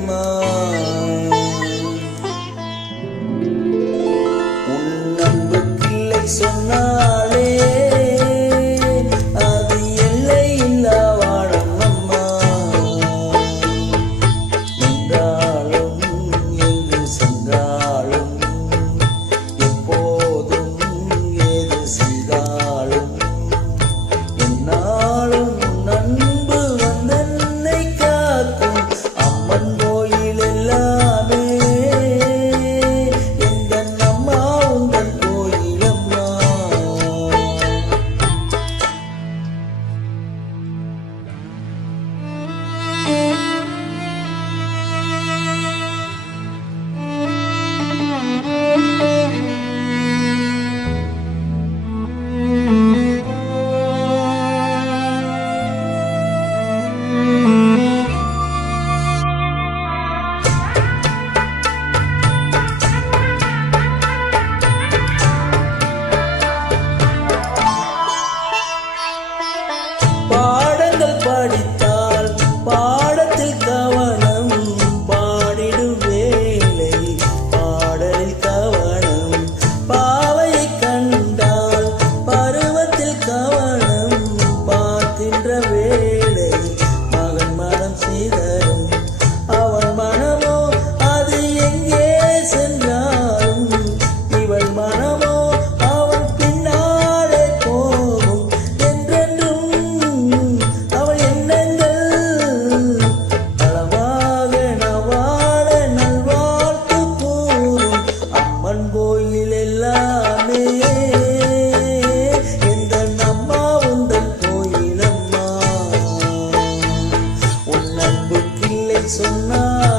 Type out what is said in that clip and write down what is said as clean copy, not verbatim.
கோயிலம்மா உன் அன்பு கிள்ளை சொன்னாலே அது எல்லை இல்லா வாழும் அம்மா நின்றாலும் எங்கு சென்றாலும் எப்போதும் ஏது செய்தாலும் என்னாலும் நண்பு வந்தென்னை காக்கும் அம்மன் கோயில் எல்லாமே எந்தன் அம்மா உந்தன் கோயிலம்மா பாடங்கள் படித்தால் பாடத்தில் கவனம் பாடிடும் வேளை பாடலில் கவனம் பாவையை கண்டால் பருவத்தில் கவனம் பார்க்கின்ற வேளை மகன் மனம் சிதறும் அவன் மனமோ அது எங்கே சென்றாலும் இவள் மனமோ அவன் பின்னாலே போகும் அவள் எண்ணங்கள் அளவாக நவாழ நல்வாழ்த்து கூறும் அம்மன் கோயில் எல்லாமே எந்த அம்மா உந்தன் கோயிலம்மா உன் அன்பு கிள்ளை சொன்னார்